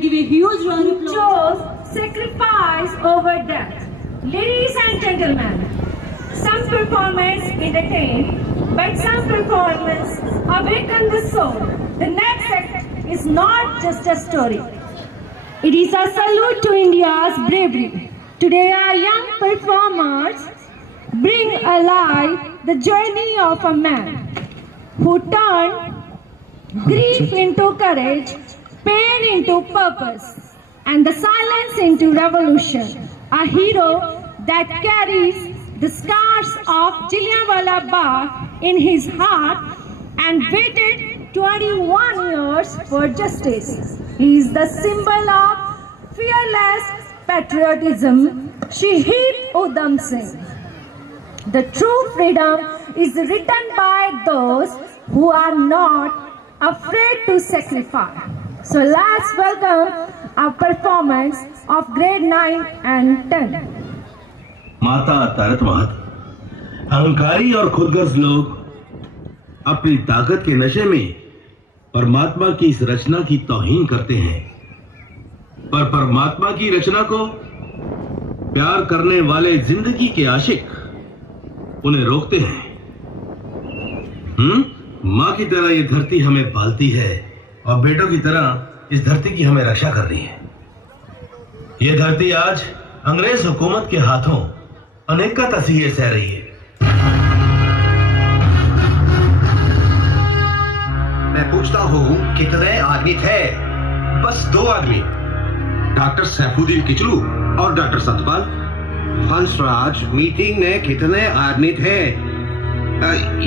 can give a huge round of applause. Chose sacrifice over death. Ladies and gentlemen, some performance entertain, but some performance awaken the soul. The next act is not just a story. It is a salute to India's bravery. Today our young performers bring alive the journey of a man who turned grief into courage, pain into purpose, and the silence into revolution. A hero that carries the scars of Jallianwala Bagh in his heart and waited 21 years for justice. He is the symbol of fearless patriotism, Shaheed Udham Singh. The true freedom is written by those who are not afraid to sacrifice. So let's welcome our performance of grade 9 and 10. माता तारक महत, अहंकारी और खुदगर्ज लोग अपनी ताकत के नशे में परमात्मा की इस रचना की तौहीन करते हैं, पर परमात्मा की रचना को प्यार करने वाले जिंदगी के आशिक उन्हें रोकते हैं। माँ की तरह ये धरती हमें पालती है और बेटों की तरह इस धरती की हमें रक्षा कर रही है। ये धरती आज अंग्रेज हुकूमत के हाथों अनेक का तसीहे सह रही है। मैं पूछता हूँ कितने आदमी थे? बस 2 आदमी, डॉक्टर सैफुद्दीन किचलू और डॉक्टर सतपाल। हंसराज, मीटिंग में कितने आदमी थे?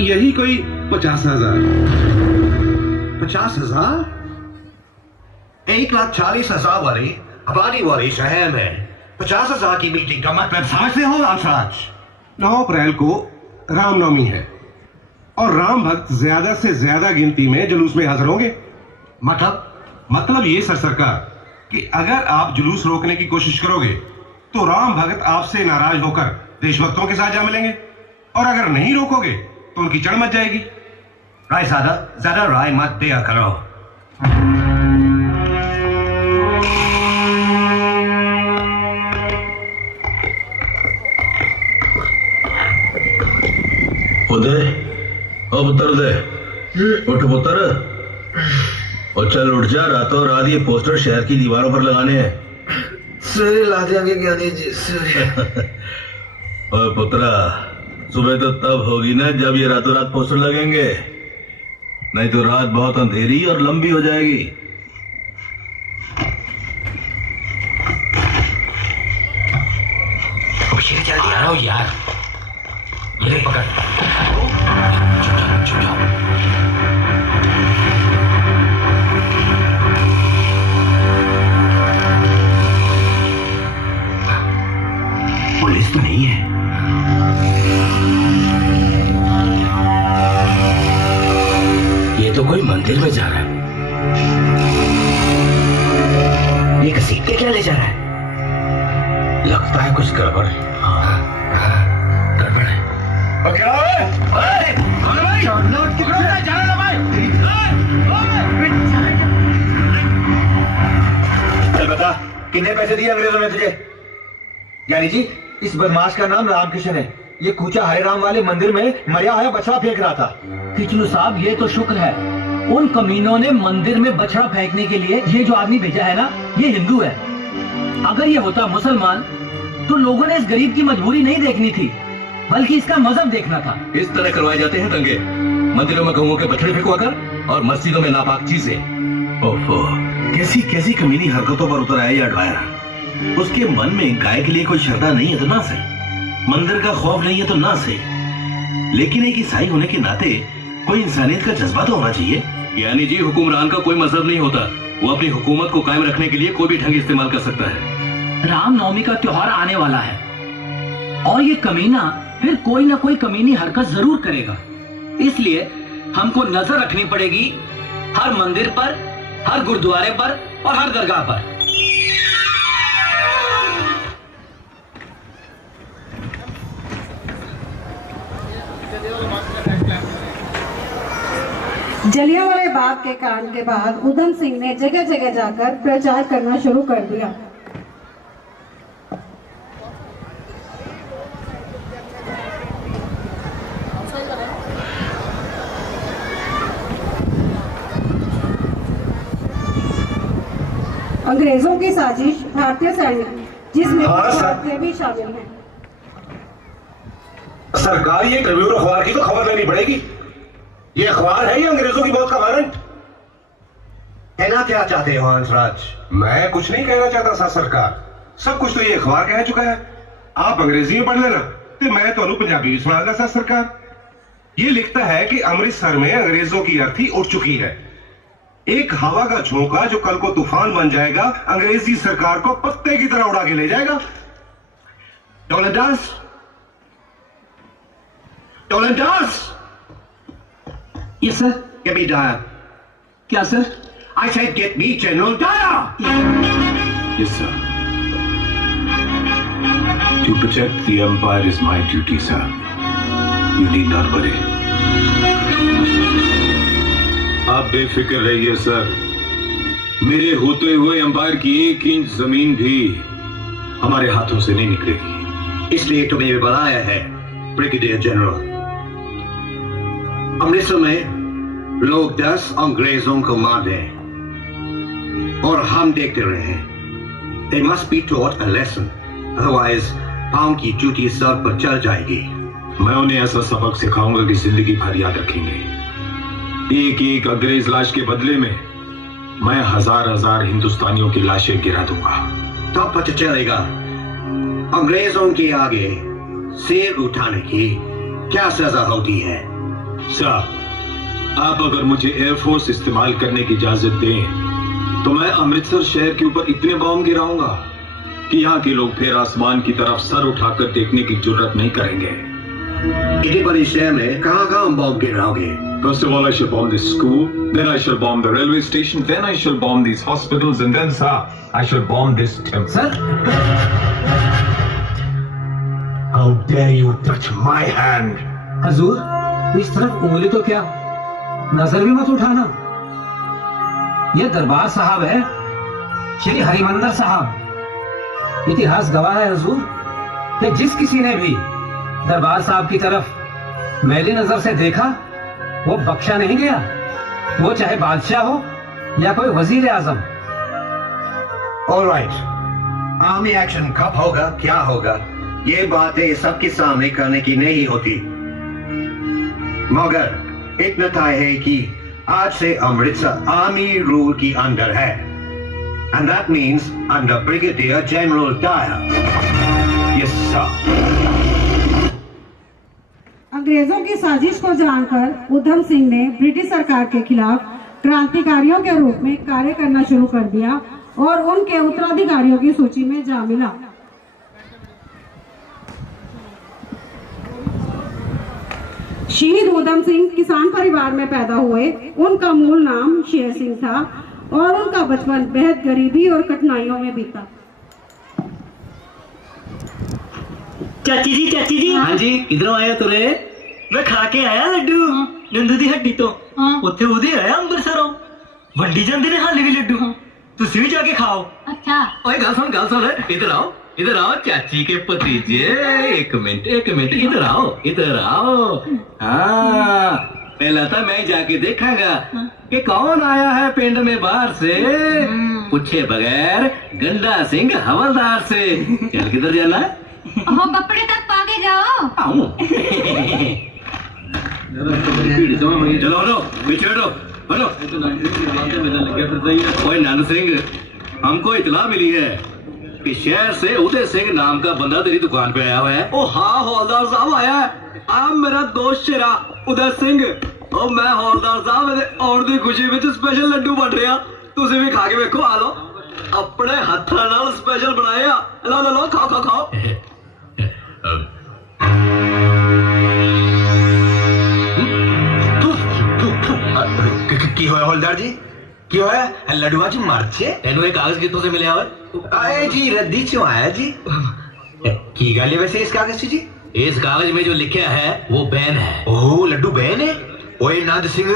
यही कोई 50,000। 50,000? 1,40,000 वाली आबादी वाली शहर में 50,000 की मीटिंग का मतलब समझते हो हंसराज? 9 अप्रैल को रामनवमी है और राम भक्त ज्यादा से ज्यादा गिनती में जुलूस में हाजिर होंगे। मतलब ये सरकार कि अगर आप जुलूस रोकने की कोशिश करोगे तो राम भक्त आपसे नाराज होकर देशभक्तों के साथ जा मिलेंगे, और अगर नहीं रोकोगे तो उनकी चढ़ मच जाएगी। राय ज्यादा राय मत दिया करो। उदय, ओ पुत्र उदय, उठ पुत्र, और चल उठ जा। रातों रात ये पोस्टर शहर की दीवारों पर लगाने हैं। सवेरे ला देंगे ज्ञानी जी, और पुत्रा, सुबह तो तब होगी ना जब ये रातों रात पोस्टर लगेंगे, नहीं तो रात बहुत अंधेरी और लंबी हो जाएगी। जल्दी आ रहा हूँ यार, ये पकड़। चुप जाओ। पुलिस तो नहीं है। ये तो कोई मंदिर में जा रहा है। ये घसीटते क्या ले जा रहा है? लगता है कुछ गड़बड़ है। गड़बड़ है। चल बता, कितने पैसे दिए अंग्रेजों ने तुझे? यानी जी, इस बदमाश का नाम रामकिशन है। ये कूचा हरे राम वाले मंदिर में मरा हुआ बछड़ा फेंक रहा था। किचलू साहब, ये तो शुक्र है उन कमीनों ने मंदिर में बछड़ा फेंकने के लिए ये जो आदमी भेजा है ना, ये हिंदू है। अगर ये होता मुसलमान तो लोगों ने इस गरीब की मजबूरी नहीं देखनी थी, बल्कि इसका मजहब देखना था। इस तरह करवाए जाते हैं दंगे, मंदिरों में गऊओं के बछड़े फेंकवा कर और मस्जिदों में नापाक चीजें। ओफो, कैसी कैसी कमीनी हरकतों पर उतर आया ये अडवायर। उसके मन में गाय के लिए कोई श्रद्धा नहीं है तो ना से, मंदिर का खौफ नहीं है तो ना से, लेकिन एक ईसाई होने के नाते कोई इंसानियत का जज्बा तो होना चाहिए। यानी जी, हुक्मरान का कोई मजहब नहीं होता, वो अपनी हुकूमत को कायम रखने के लिए कोई भी ढंग इस्तेमाल कर सकता है। रामनवमी का त्योहार आने वाला है और ये कमीना फिर कोई ना कोई कमीनी हरकत जरूर करेगा, इसलिए हमको नजर रखनी पड़ेगी हर मंदिर पर, हर गुरुद्वारे पर और हर दरगाह पर। जलियांवाला बाग के कांड के बाद उधम सिंह ने जगह जगह जाकर प्रचार करना शुरू कर दिया। अंग्रेजों की साजिश भारतीय सैनिक जिसमें भारतीय भी शामिल हैं। सरकार ये ट्रिब्यूनल अखबार की तो खबर लेनी पड़ेगी। ये अखबार है या अंग्रेजों की मौत का वारंट? कहना क्या चाहते हो हंसराज? मैं कुछ नहीं कहना चाहता सा सरकार, सब कुछ तो ये अखबार कह चुका है। आप अंग्रेजी में पढ़ लेना तो मैं तो पंजाबी भी सुना सा सरकार। ये लिखता है कि अमृतसर में अंग्रेजों की अर्थी उठ चुकी है। एक हवा का झोंका जो कल को तूफान बन जाएगा, अंग्रेजी सरकार को पत्ते की तरह उड़ा के ले जाएगा। टोलेंटास, टोलेंटास, yes sir. get me Dyer. क्या sir? I said get me General Dyer. Yes, sir. To protect the empire is my duty, sir. You need not worry. आप बेफिक्र रहिए सर। मेरे होते हुए एम्पायर की 1 इंच जमीन भी हमारे हाथों से नहीं निकलेगी। इसलिए तुम्हें बुलाया है ब्रिगेडियर जनरल। अमृतसर में लोग 10 अंग्रेजों को मार दें और हम देखते रहे। They must be taught a lesson, otherwise पांव की जूती सर पर चढ़ जाएगी। मैं उन्हें ऐसा सबक सिखाऊंगा कि जिंदगी भर याद रखेंगे। एक एक अंग्रेज लाश के बदले में मैं हजार हिंदुस्तानियों की लाशें गिरा दूंगा। तब पता चलेगा अंग्रेजों के आगे सिर उठाने की क्या सजा होती है। साहब, आप अगर मुझे एयरफोर्स इस्तेमाल करने की इजाजत दें तो मैं अमृतसर शहर के ऊपर इतने बॉम्ब गिराऊंगा कि यहाँ के लोग फिर आसमान की तरफ सर उठाकर देखने की जरूरत नहीं करेंगे। इतने बड़े शहर में कहाँ bomb गिराओगे? First of all, I shall bomb this school, then I shall bomb the railway station, then I shall bomb these hospitals, and then, sir, I shall bomb this temple. Sir, How dare you touch my hand? हजूर, इस तरफ उंगली तो क्या, नजर भी मत उठाना। ये दरबार साहब है, श्री हरिमंदर साहब। इतिहास गवाह है हजूर कि जिस किसी ने भी दरबार साहब की तरफ मैली नजर से देखा वो बख्शा नहीं गया, वो चाहे बादशाह हो या कोई वजीर आजम। ऑलराइट, आर्मी एक्शन कब होगा, क्या होगा, ये बातें सबके सामने करने की नहीं होती, मगर इतना तय है कि आज से अमृतसर आर्मी रूल की अंडर है, and that means under brigadier general Dyer. Yes sir. अंग्रेजों की साजिश को जानकर उधम सिंह ने ब्रिटिश सरकार के खिलाफ क्रांतिकारियों के रूप में कार्य करना शुरू कर दिया और उनके उत्तराधिकारियों की सूची में जा मिला। शहीद उधम सिंह किसान परिवार में पैदा हुए। उनका मूल नाम शेर सिंह था और उनका बचपन बेहद गरीबी और कठिनाइयों में बीता। चाची जी। हाँ जी, किधरों आया तुरे? मैं खा के आया लड्डू नंदू दी हड्डी तो उत्थे उदे आया अंबरसरों वंडी जांदे ने हाले भी लड्डू तुसी भी जाके खाओ। अच्छा ओए गल सुन इधर आओ चाची के भतीजे। एक मिनट इधर आओ। हाँ, पहला तो मैं जाके देखूंगा कि कौन आया है पिंड में बाहर से, पूछे बगैर गंडा सिंह हवलदार से। चल किधर जाना? हो कपड़े तक पाके जाओ। चलो पीछे हटो। ओए नंद सिंह, हमको इतला मिली है कि शहर से उदय सिंह नाम का बंदा तेरी दुकान पे आया हुआ है। ओ हाँ, हौलदार साहब आया है। आप मेरा दोस्त शेरा उदय सिंह। ओ मैं हौलदार साहब मेरे और दी खुशी में स्पेशल लड्डू बन रहा, तुसी भी खा के देखो। आ लो, अपने हत्था नाल स्पेशल बनाए। लो खाओ। की होया हौलदार जी, की होया? लड्डुआ जी मार छे तेनू एक कागज कितों से मिले हुए? आए जी रद्दी चो आया जी। की गल है वैसे इस कागज जी? इस कागज में जो लिखा है वो बैन है। ओह लड्डू बैन है? ओए नंद सिंह,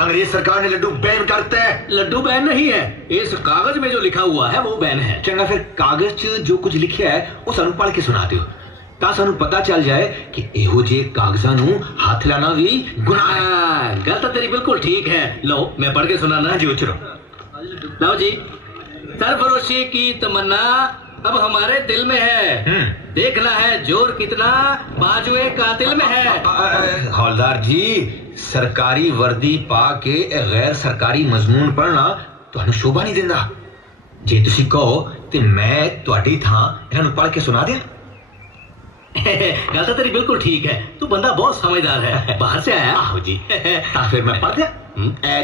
अंग्रेज सरकार ने लड्डू बैन करता है। लड्डू बैन नहीं है, इस कागज में जो लिखा हुआ है वो बैन है। चंगा फिर कागज च जो कुछ लिखा है वो सानू पढ़ के सुना दियो, ਤਾਂ ਸਾਨੂੰ पता चल जाए कि ਇਹੋ ਜਿਹੇ कागजां ਨੂੰ हथ लाना भी गुनाह है। गल तो तेरी बिल्कुल ठीक है। लो मैं पढ़ के सुनाना। जी उचरो। लो जी। सरफरोशी की तमन्ना अब हमारे दिल में है, देखना है जोर कितना बाजुए कातिल में है। हौलदार जी, सरकारी वर्दी पा के गैर सरकारी मजमून पढ़ना ਤੁਹਾਨੂੰ ਸ਼ੋਭਾ ਨਹੀਂ ਦਿੰਦਾ। ਜੇ ਤੁਸੀਂ ਕਹੋ ਤੇ ਮੈਂ ਤੁਹਾਡੀ ਥਾਂ ਇਹਨਾਂ ਨੂੰ ਪੜ੍ਹ ਕੇ ਸੁਣਾ ਦਿਆਂ। गल तो तेरी बिल्कुल ठीक है, तू बंदा बहुत समझदार है, बाहर से आया। आहो जी। ਤਾਂ ਫਿਰ ਮੈਂ ਪੜ੍ਹ ਦਿਆਂ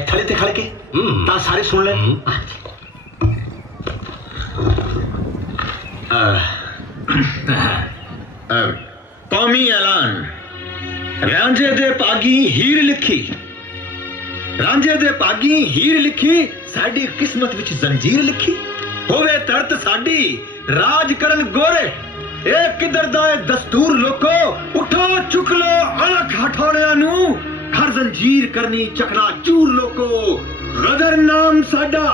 ਥੜੇ ਤੇ ਖੜ ਕੇ, ਤਾਂ ਸਾਰੇ ਸੁਣ ਲੈ। कौमी ऐलान। रांझे दे पागी हीर लिखी, रांझे दे पागी हीर लिखी, साडी किस्मत विच जंजीर लिखी। होवे तरत साडी राज करन गोरे, ए किधर दा है दस्तूर लोको, उठो चुक लो अलग हठौड़ियां नू, हर जंजीर करनी चकना चूर लोको। गदर नाम साडा,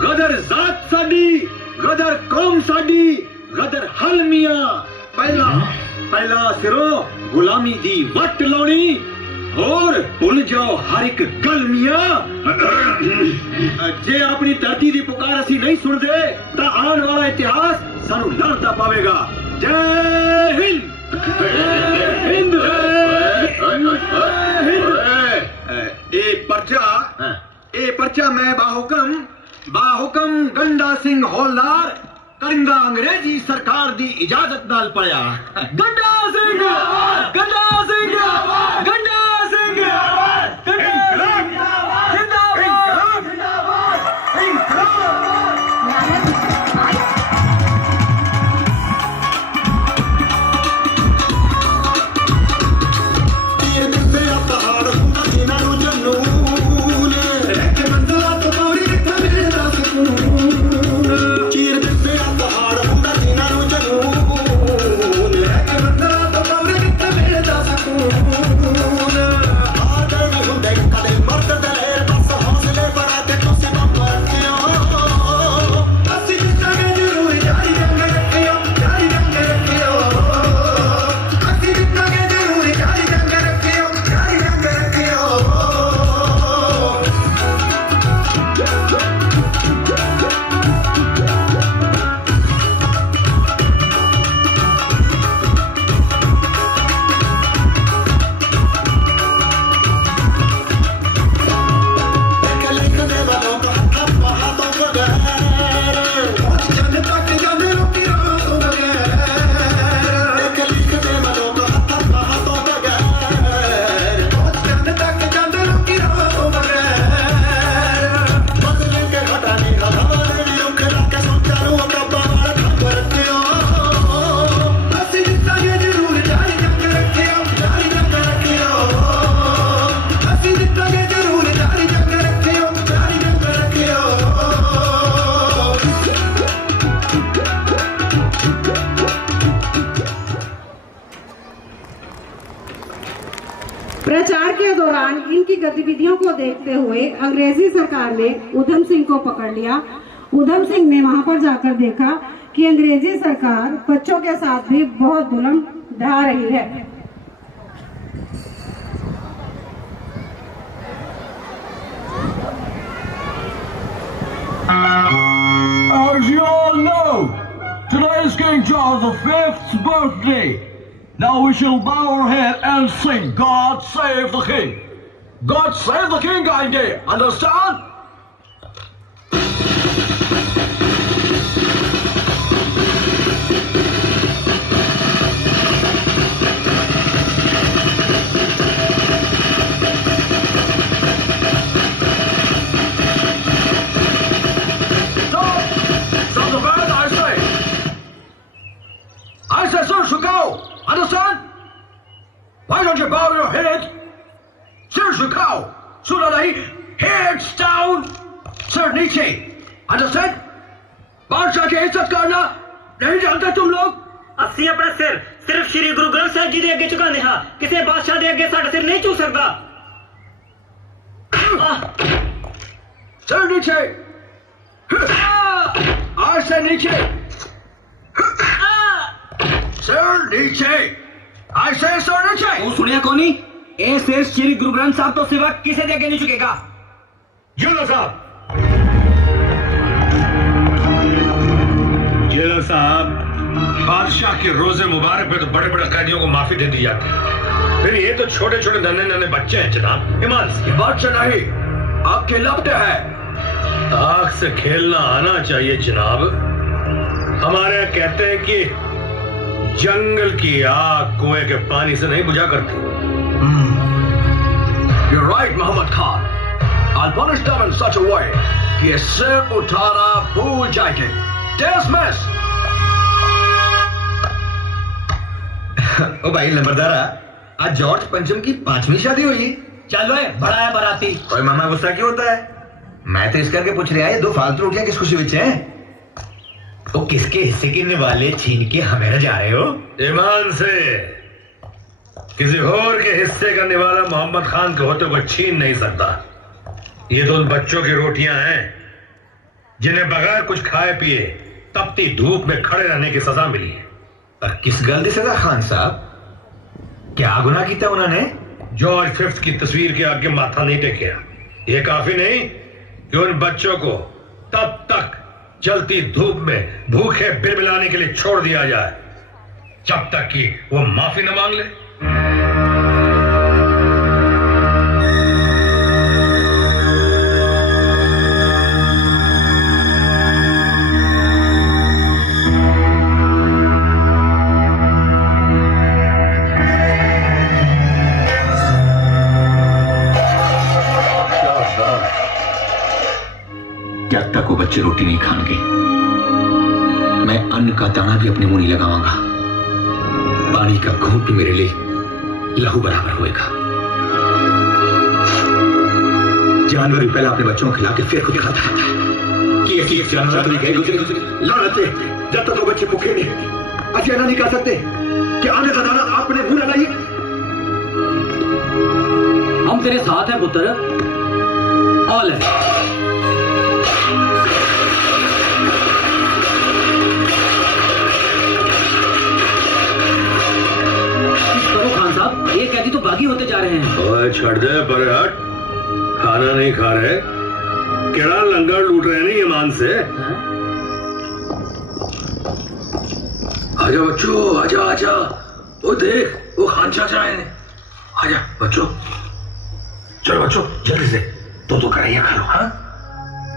गदर जात साडी, गदर कौम साडी, गदर हल मियां। पहला पहला सिरों गुलामी दी वट लाउणी, और भुल जाओ हर एक गल मियां। जे अपनी धरती दी पुकार असी नहीं सुनदे तां आने वाला इतिहास सानू लड़दा पावेगा। जय हिंद। हिंद। ए पर्चा मैं बाहुकम गंडा सिंह हौलदार करिंदा अंग्रेजी सरकार दी इजाजत नाल पाया। गंडा सिंह, गंडा सिंह, गंडा सिंह, प्रचार के दौरान इनकी गतिविधियों को देखते हुए अंग्रेजी सरकार ने उधम सिंह को पकड़ लिया। उधम सिंह ने वहां पर जाकर देखा कि अंग्रेजी सरकार बच्चों के साथ भी बहुत जुल्म ढा रही है। As you all know, today is King Charles V's birthday. Now we shall bow our head and sing God Save the King. God Save the King, Gainde. Understand? Stop the band, I say. I say, sir, should go. Understand? Why don't you bow your head? Sir, cow. Suddenly, heads down. Sir, नीचे. Understand? बादशाह की इज्जत करना नहीं जानते तुम लोग? ਅਸੀਂ ਆਪਣਾ ਸਿਰ ਸਿਰਫ ਸ਼੍ਰੀ ਗੁਰੂ ਗ੍ਰੰਥ ਸਾਹਿਬ ਜੀ ਦੇ ਅੱਗੇ ਝੁਕਾਉਂਦੇ ਹਾਂ, ਕਿਸੇ ਬਾਦਸ਼ਾਹ ਦੇ ਅੱਗੇ ਸਾਡਾ ਸਿਰ ਨਹੀਂ ਝੁਕ ਸਕਦਾ। चलो नीचे, आज से नीचे, सर नीचे, आज से सर नीचे। तू सुनिया कोनी? ए शेर श्री गुरु ग्रंथ साहब तो सिवा किसे दे के नहीं चुकेगा। जेलर साहब, जेलर साहब, बादशाह के रोजे मुबारक पे तो बड़े बड़े कैदियों को माफी दे दी जाती है, फिर ये तो छोटे छोटे नन्हे नन्हे बच्चे हैं जनाब। ईमान से बादशाह नहीं, आपके लपटे हैं। आग से खेलना आना चाहिए जनाब। हमारे यहाँ कहते हैं कि जंगल की आग कुएं के पानी से नहीं बुझा करती। You're right, Mohammad Khan. I'll punish them in such a way कि ये सिर उठाना भूल जाएंगे। Dismiss! ओ भाई लंबरदारा, आज जॉर्ज पंचम की 5वीं शादी हुई। चलो बड़ा है बाराती। ओए मामा गुस्सा क्यों होता है? मैं तो इस करके पूछ रहा है, ये 2 फालतू रोटियां किस खुशी विच हैं? तो किसके हिस्से के निवाले छीन के हमें न जा रहे हो? ईमान से किसी और के हिस्से का निवाला मोहम्मद खान के होते हुए छीन नहीं सकता। ये तो उन बच्चों की रोटियां हैं जिन्हें बगैर कुछ खाए पिए तपती धूप में खड़े रहने की सजा मिली है। पर किस गल दी सजा खान साहब? क्या गुनाह किया उन्होंने? जॉर्ज फिफ्थ की तस्वीर के आगे माथा नहीं टेकिया। ये काफी नहीं कि उन बच्चों को तब तक जलती धूप में भूखे बिलबिलाने के लिए छोड़ दिया जाए जब तक कि वो माफी न मांग ले। जब तक वो बच्चे रोटी नहीं खाएंगे मैं अन्न का दाना भी अपने मुंह नहीं लगाऊंगा। पानी का घूंट भी मेरे लिए लहू बराबर होएगा। जानवर भी पहले अपने बच्चों को खिला के फिर खुद खाता रहता है कि ऐसी जानवर गए दूसरे लानत। जब तक वो बच्चे भूखे नहीं अचानक नहीं खा सकते कि अन्न का दाना अपने मुंह लगाइए। हम तेरे साथ हैं पुत्र। ऑल है। ये कैदी तो बागी होते जा रहे हैं। ओए छड़ दे पर हट, खाना नहीं खा रहे, केड़ा लंगर लूट रहे नहीं ईमान से। आजा बच्चों, आजा आजा, वो देख वो खान चाचा है। आजा बच्चों, चलो बच्चों जल्दी से तो कढ़ाइयां खा लो। हाँ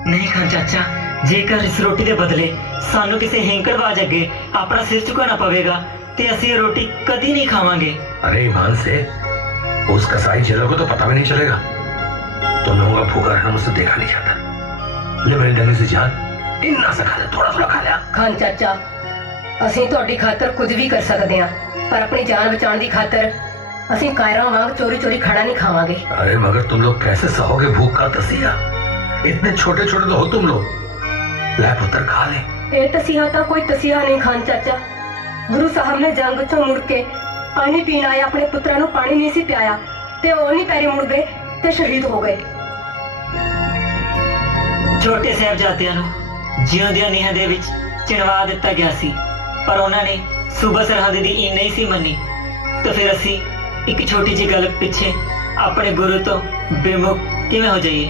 नहीं खान चाचा, जेकर इस रोटी के बदले सानू किसी हेंकड़बाज अगे अपना सिर झुकाना पवेगा ते असी ये रोटी कदी नहीं खावांगे। अरे ईमान से उस कसाई जेलर को तो पता भी नहीं चलेगा। तुम लोगों का भूखा रहना मुझसे देखा नहीं जाता। ले मेरी डंगी से जान इन्ना सा खा ले, थोड़ा थोड़ा खा लिया। खान चाचा, ਅਸੀਂ ਤੁਹਾਡੀ ਖਾਤਰ ਕੁਝ ਵੀ ਕਰ ਸਕਦੇ ਹਾਂ, पर अपनी जान बचाने की खातर ਅਸੀਂ कायरा वांग चोरी चोरी खाना नहीं खावांगे। अरे मगर तुम लोग कैसे सहोगे भूख का तसिया? इतने छोटे छोटे तो हो तुम लोग। ले पुत्र खा ले। ये तसिया तो कोई तसिया नहीं खान चाचा। गुरु साहब ने जंग चों मुड़ के पानी पीण आए अपने पुत्रा नूं पानी नहीं सी पियाया ते ओह नहीं पैरी मुड़ गए ते शहीद हो गए। छोटे साहिबजादियां नूं जिउंदियां नीहां दे विच चिणवा दिता गया सी, पर उन्हां ने सूबा सरहद दी ईन नहीं सी मन्नी। तो फिर असी एक छोटी जी गल पिछे अपने गुरु तो बेमुख किवें हो जाइए?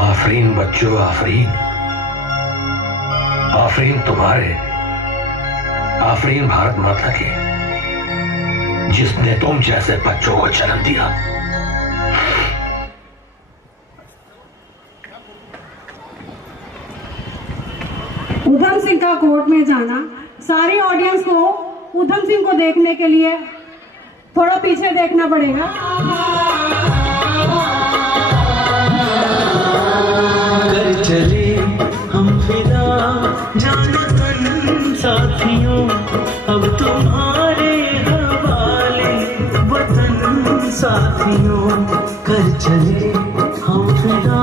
आफरीन बच्चों, आफरीन आफरीन तुम्हारे, आफरीन भारत माता की जिसने तुम जैसे बच्चों को जन्म दिया। उधम सिंह का कोर्ट में जाना, सारी ऑडियंस को उधम सिंह को देखने के लिए थोड़ा पीछे देखना पड़ेगा। कर चले हम फिदा जानो तन साथियों, अब तुम्हारे हवाले वतन साथियों। कर चले हम फिदा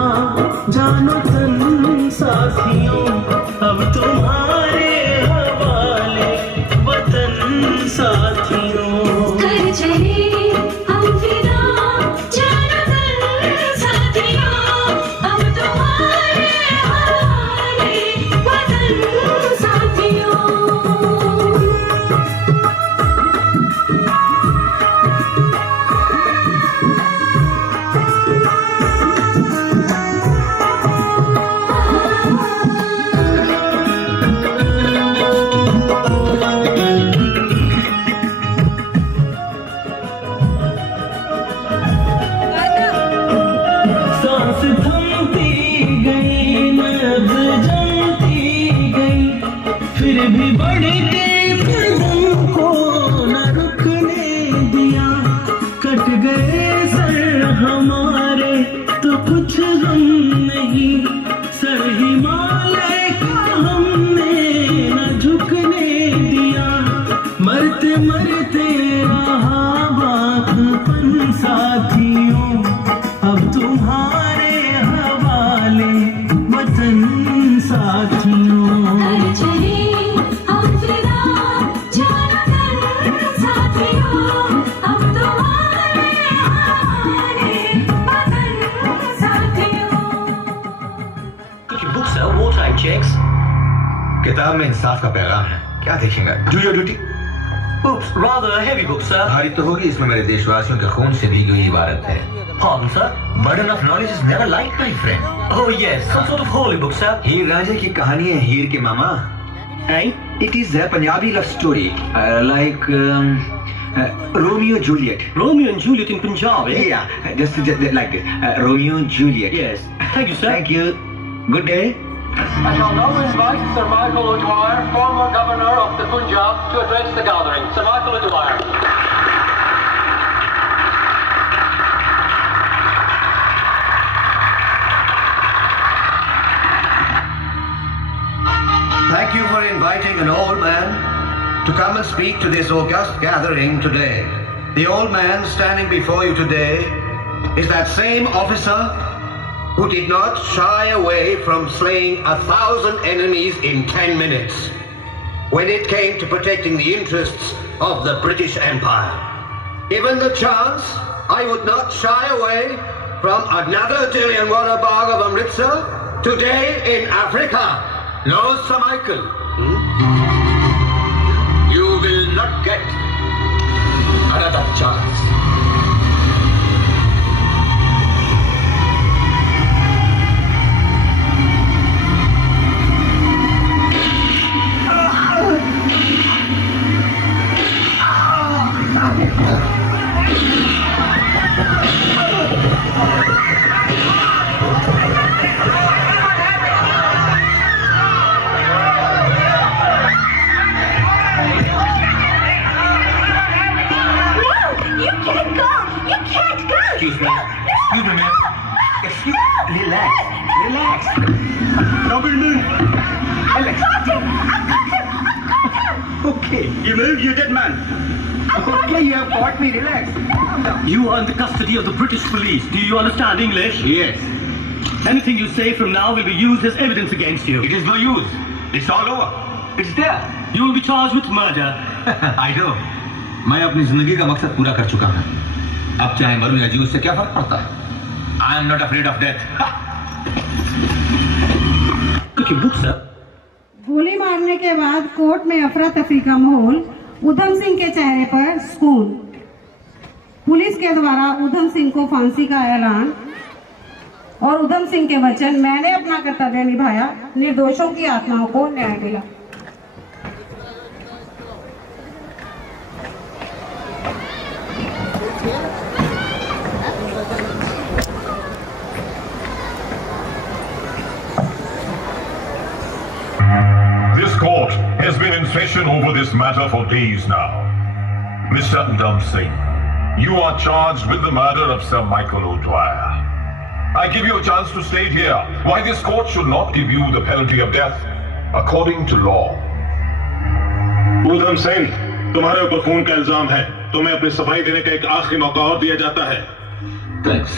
जानो तन साथियों, अब तुम्हारे हवाले वतन साथियों। कर चले हम फिदा Thank you, book sir. Waterline checks. किताब में इंसाफ का पैगाम है, क्या देखेंगे? Do your duty. Oops, rather a heavy book, sir. भारी तो होगी, इसमें मेरे देशवासियों के खून से भीगी हुई इबारत है। Pardon, sir? Burden of knowledge is never light, my friend. Oh yes, some sort of holy book, sir. हीर रांझे की कहानी है हीर के मामा। Hey? It is a Punjabi love story, like Romeo Juliet. Romeo and Juliet in Punjabi? Yeah, just like this. Romeo and Juliet. Yes. Thank you, sir. Thank you. Good day. I shall now invite Sir Michael O'Dwyer, former Governor of the Punjab, to address the gathering. Sir Michael O'Dwyer. Thank you for inviting an old man to come and speak to this august gathering today. The old man standing before you today is that same officer who did not shy away from slaying 1,000 enemies in 10 minutes when it came to protecting the interests of the British Empire. Given the chance, I would not shy away from another Jallianwala Bagh of Amritsar today in Africa. No, Sir Michael. You will not get another chance. Excuse me, ma'am. Relax. Nobleman. Alex. Okay, you move, you dead man. Okay, you have caught me. Relax. You are in the custody of the British police. Do you understand English? Yes. Anything you say from now will be used as evidence against you. It is no use. It's all over. It's there. You will be charged with murder. I know. मैं अपनी जिंदगी का मकसद पूरा कर चुका हूँ। अब चाहे मरूं या जीऊं, उससे क्या फर्क पड़ता है? I am not afraid of death. गोली मारने के बाद कोर्ट में अफरा तफरी का माहौल। उधम सिंह के चेहरे पर सुकून। पुलिस के द्वारा उधम सिंह को फांसी का ऐलान और उधम सिंह के वचन, मैंने अपना कर्तव्य निभाया, निर्दोषों की आत्माओं को न्याय मिला। This court has been in session over this matter for days now. Mr. Udham Singh, you are charged with the murder of Sir Michael O'Dwyer. I give you a chance to state here why this court should not give you the penalty of death according to law. Udham Singh, तुम्हारे ऊपर खून का इल्जाम है। तुम्हें अपनी सफाई देने का एक आखिरी मौका और दिया जाता है। Thanks.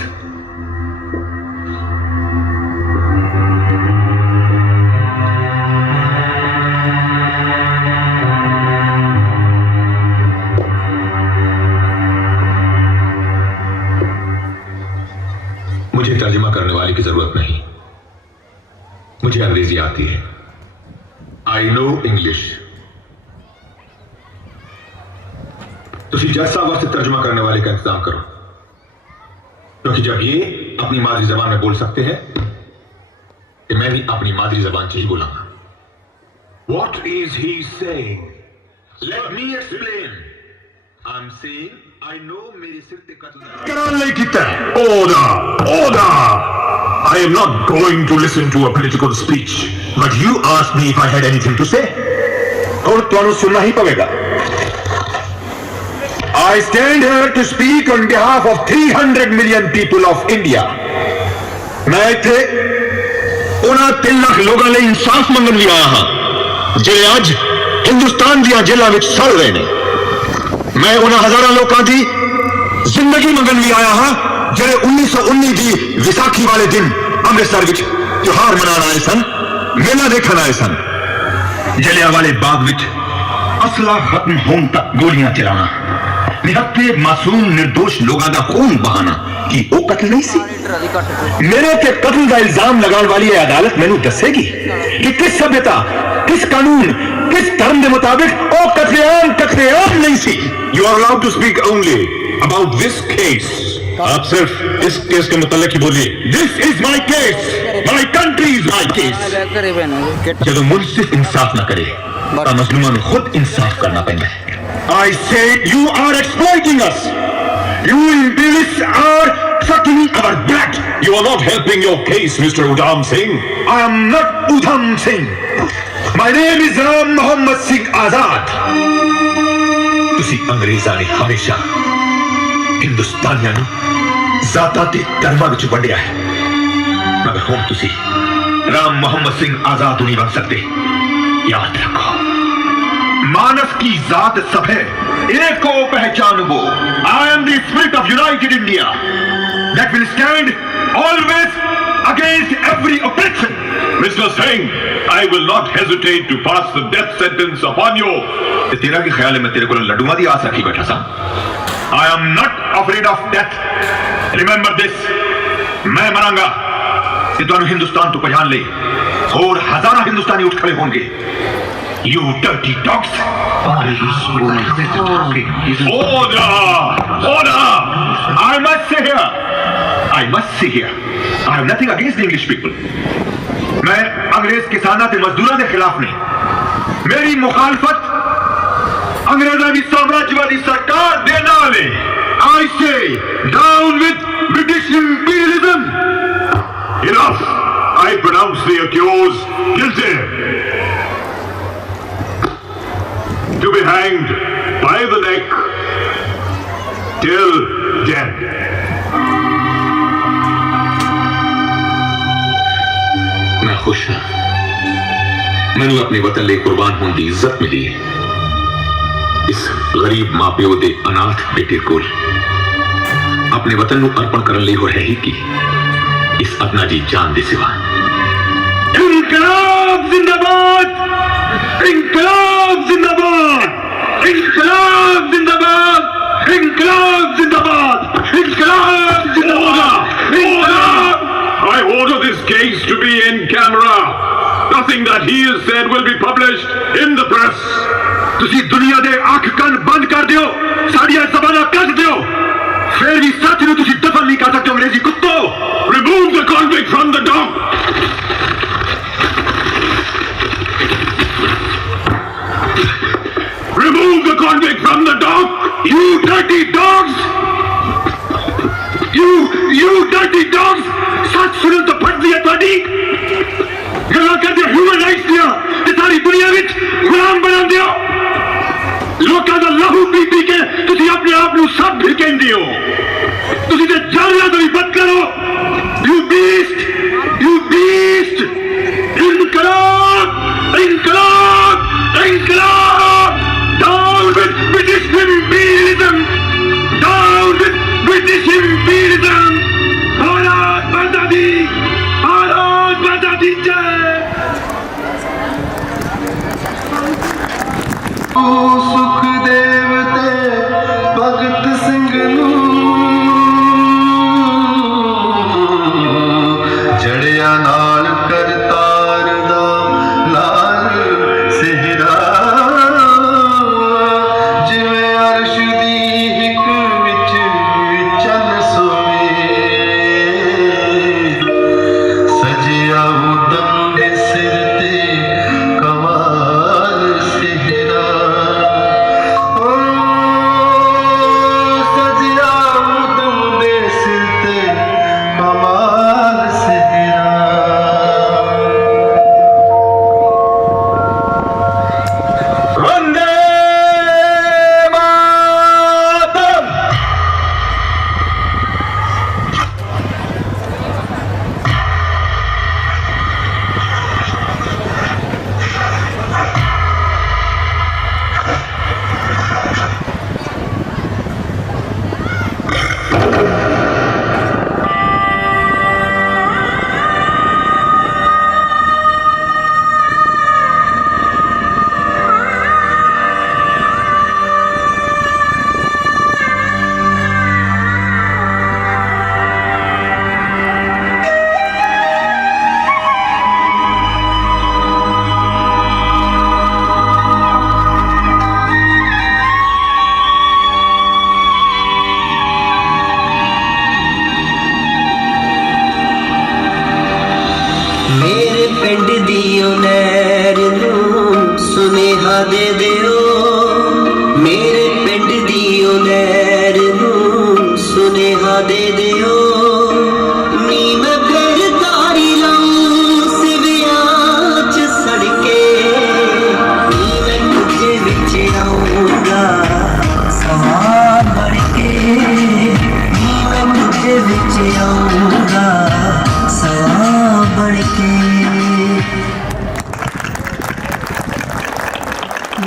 मुझे तर्जुमा करने वाले की जरूरत नहीं। मुझे अंग्रेजी आती है। I know English. तुसी जज साहब वास्ते तर्जुमा करने वाले का इंतजाम करो, क्योंकि जब ये अपनी मादरी जबान में बोल सकते हैं कि मैं भी अपनी मादरी जबान से ही बोलूंगा। What is he saying? Let me explain. I'm saying I know मेरे सिर पे Order! Order! I am not going to listen to a political speech. But you asked me if I had anything to say. और तुहानू सुनना ही पवेगा। I stand here to speak on behalf of 300 million people of India. मैं इत्थे उन्हां 3 लाख लोगों लिए इंसाफ मंगन भी आया हां जिहड़े अज हिंदुस्तान दीआं जेलां विच सड़ रहे ने। मैं उन्हां हजारां लोकां दी जिंदगी मंगन भी आया हां जिहड़े 1919 दी विसाखी वाले दिन अमृतसर विच त्योहार मनाने आए सन, मेला देखण आए सन। जलियांवाले बाग विच असला खत्म होने तक गोलियां चलाना निहत्ते मासूम निर्दोष लोगों का खून बहाना कि वो कत्ल नहीं सी। मेरे ते कत्ल का इल्जाम लगाने वाली अदालत मैनू दसेगी कि किस सभ्यता, किस कानून, किस धर्म के मुताबिक वो कत्लेआम नहीं सी। You are allowed to speak only about this case. आप सिर्फ इस केस के मुतालिक ही बोलिए। This is my case. My country is my case. जब मुंसिफ इंसाफ ना करे तो मजलूमा ने खुद इंसाफ करना पैंदा है। I say you are exploiting us. You imperialists are sucking our blood. You are not helping your case, Mr. Udham Singh. I am not Udham Singh. My name is Ram Mohammed Singh Azad. तुसी अंग्रेज़ां ने हमेशा हिंदुस्तानियां नूं ज़ातां ते धर्मां विच वंडिया है, मगर हुण तुसी राम मोहम्मद सिंह आजाद नहीं बन सकते। याद रखो, मानस की जात सब है, एक को पहचान वो। I am the spirit of united India that will stand always against every oppression. Mr. Singh, I will not hesitate to pass the death sentence upon you. तेरा की ख्याल है मैं तेरे को लड्डुआ दी आस रखी बैठा सा। I am not afraid of death. Remember this. मैं मरांगा कि तुहानू हिंदुस्तान तो पहचान ले और हजारा हिंदुस्तानी उठ खड़े होंगे। You dirty dogs! Order! Order! I must say here. I have nothing against the English people. मैं अंग्रेज किसाना ते मजदूरों के खिलाफ नहीं। मेरी मुखालफत अंग्रेजों की साम्राज्यवादी सरकार दे नाले। I say down with British imperialism. Enough! I pronounce the accused guilty. To be hanged by the neck till death. मैं खुश हूं, मैंने अपने वतन ले कुर्बान होने की इज्जत मिली है। इस गरीब मां प्यो दे अनाथ बेटे को अपने वतन नू अर्पण करने लिए हो रही की इस अपना जी जान दे सिवा। इंकलाब जिंदाबाद! इंकलाब जिंदाबाद! इंकलाब जिंदाबाद! इंकलाब जिंदाबाद! इंकलाब जिंदाबाद! इंकलाब! I order this case to be in camera. Nothing that he has said will be published in the press. तुसी दुनिया दे आंख कान बंद कर दियो, साड़ियां ज़बाना कस दियो, फिर भी सच नूं तुसी दफन नहीं कर सकते अंग्रेजी कुत्तो। Remove the convict from the dock. Remove the convict from the dock, you dirty dogs! You dirty dogs! सच सुनो तो फटदी है तुहाडी। गल्लां करदे ह्यूमन राइट्स दियां ते सारी दुनिया विच गुलाम बना दियो। लोकां दा लहू पी पी के तुसी अपने आप नूं सब भिरकेंदे हो। तुसी ते जानवरां तो भी बद करो। You beast! You beast! इनकलाब! इनकलाब! इनकलाब! Down with British imperialism! Down with British imperialism! Bharat माता दी! भारत माता दी जय! सुखदेव ते भगत सिंह नू जड़िया नाल करतार दा लाल सिहरा जिवें अर्श दी हिक विच चन्न सोवे सजिया उदम दे सिर ते कमाल सिहरा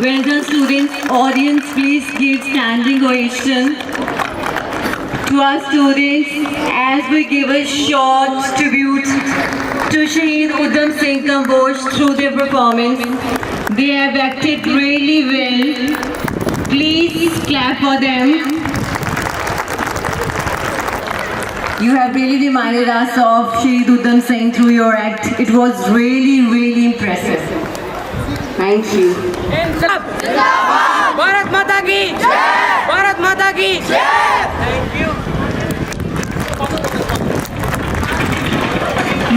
Well done, students. Audience, please give standing ovation to our students as we give a short tribute to Shaheed Udham Singh Kamboj through their performance. They have acted really well. Please clap for them. You have really reminded us of Shaheed Udham Singh through your act. It was really impressive. Thank you. Bharat माता की जय, भारत माता की जय। Thank you.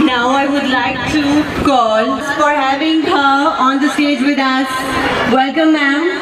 Now I would like to call for having her on the stage with us. Welcome, ma'am.